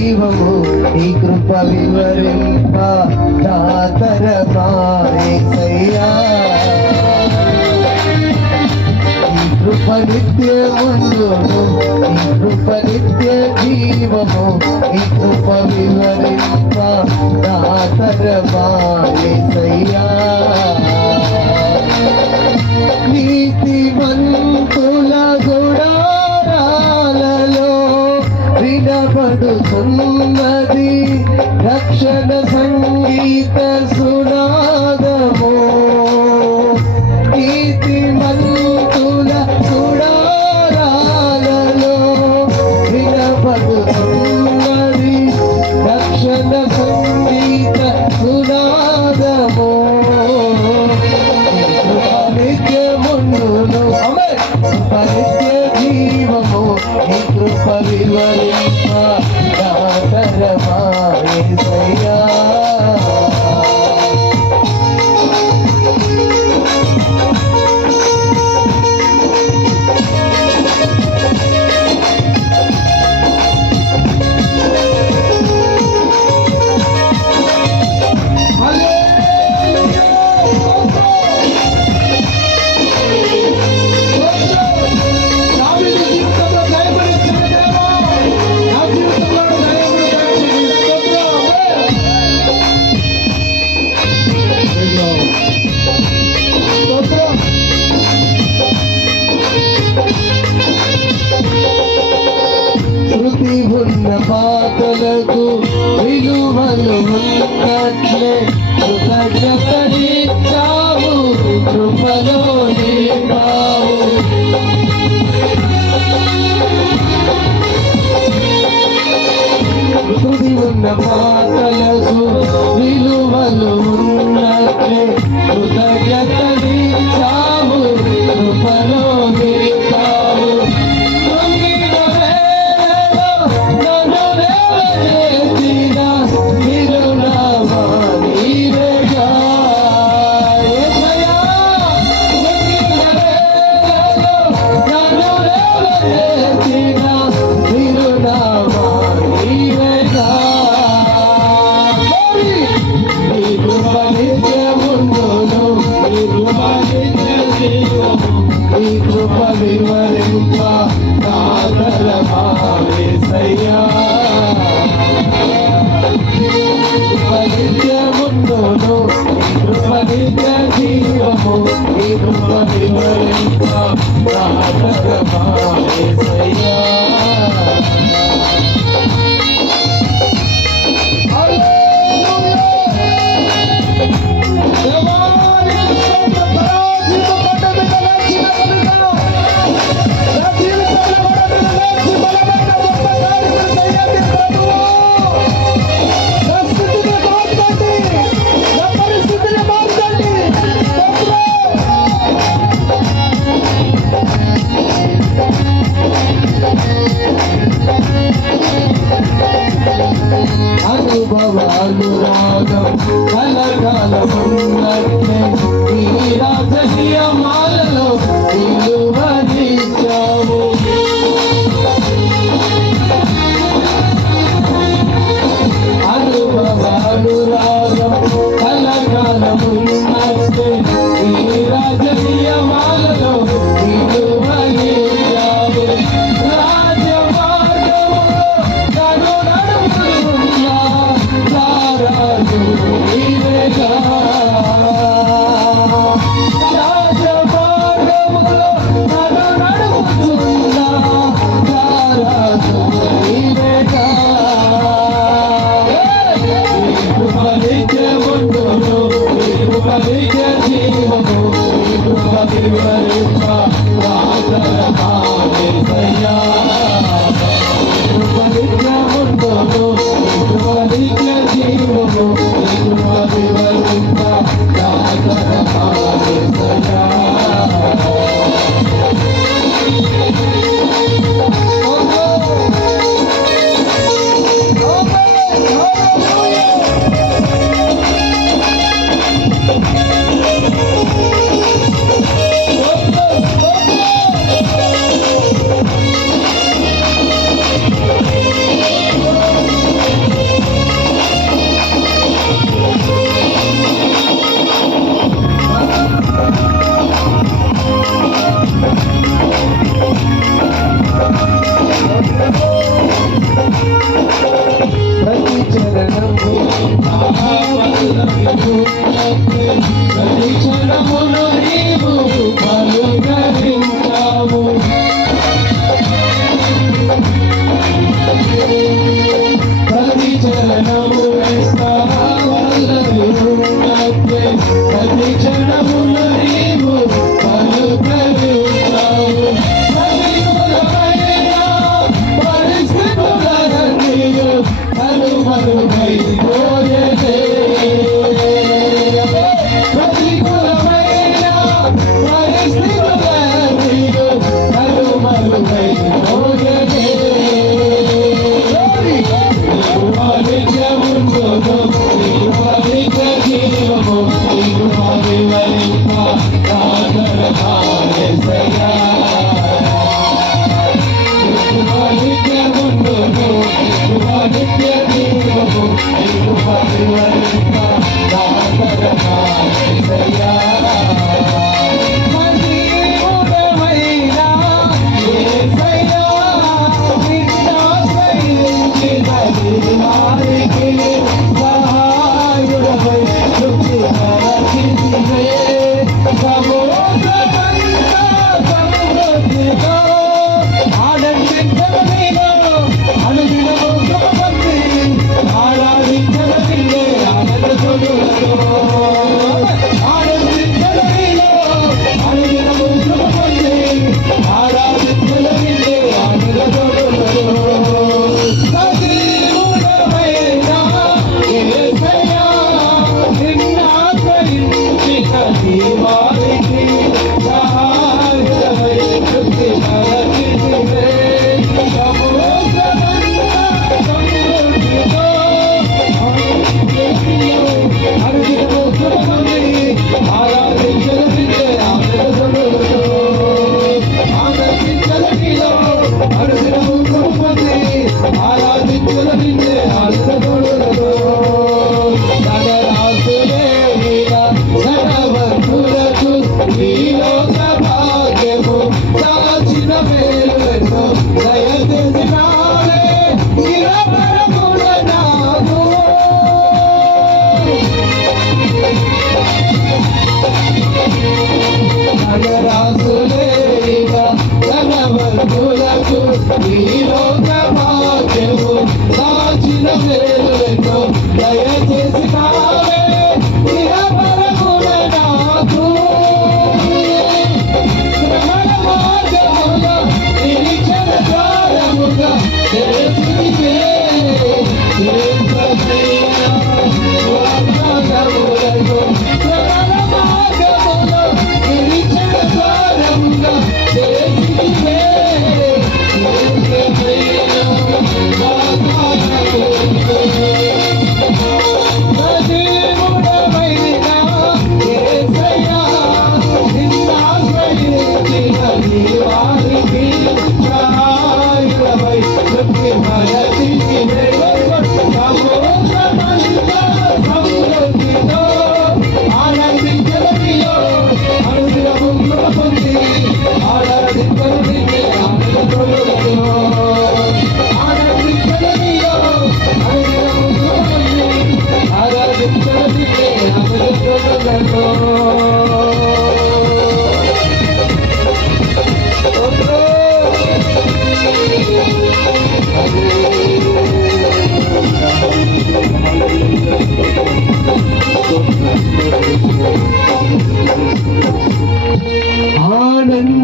జీవము నీ కృప వివరింప దాతరమా యేసయ్యా నీ కృప నిత్యముందును నీ కృప నిత్య జీవము నీ కృప వివరింప దాతరమా యేసయ్యా నీతిమంతుల గుడారాలలో వినబడుతున్నది రక్షణ సంగీత సునాదము నీతిమంతుల గుడారాలలో వినబడుతున్నది రక్షణ సంగీత సునాదము నిత్యముందును నిత్య జీవము నీ కృప వివరింప దాతరమా యేసయ్యా శృతి ఉన్న పాటలకు విలువలు ఉన్నట్లే కృతజ్ఞతనిచ్చావు కృపలో నింపావు శృతి ఉన్న పాటలకు విలువలు ఉన్నట్లే కృతజ్ఞతనిచ్చావు కృపలో నింపావు నీ కృప వివరింప దాతరమా యేసయ్యా నిత్యముందును నీ కృప నిత్య జీవము నీ కృప వివరింప దాతరమా యేసయ్యా అనుభవానురాగం కలకాలమున్నట్లే ఈ రాజకీయమాలలో నిలువనిచ్చావు అనుభవానురాగం కలకాలమున్నట్లే ఈ రాజకీయమాలలో నిలువనిచ్చావు రాజమార్గము ప్రతి క్షణమును నీవు పలుకరించావు. ప్రతి చరణము వెంట వల్లవి ఉన్నట్లే ప్రతి క్షణమును నీవు పలుకరించావు. ప్రతికూలమైన పరిస్థితులన్నీయు కనుమరుగైపోయేదే. ప్రతికూలమైన పరిస్థితులన్నీయు కనుమరుగైపోయేదే.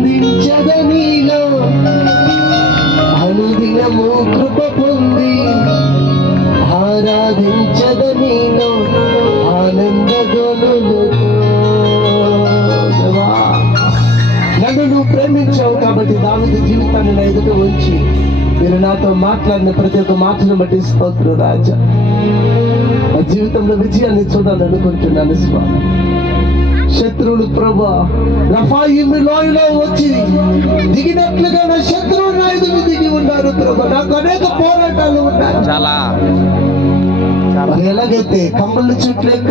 ఆనందించదనిలో అనుదినము కృప పొంది ఆరాధించదనిలో ఆనందగొలులతో. నన్ను నువ్వు ప్రేమించావు కాబట్టి దావీదు జీవితాన్ని నా ఎదుట ఉంచి మీరు నాతో మాట్లాడిన ప్రతి ఒక్క మాటను బట్టి స్తోత్రం రాజా. నా జీవితంలో విజయాన్ని చూడాలనుకుంటున్నాను స్వామి. శత్రువులు ప్రభా రఫాయిము లోయలో వచ్చి దిగినట్లుగా నా శత్రువు నా ఎదుట దిగి ఉన్నారు ప్రభా. నాకు అనేక పోరాటాలు ఉన్నాయి. చాలా ఎలాగైతే కమ్మల చుట్లేక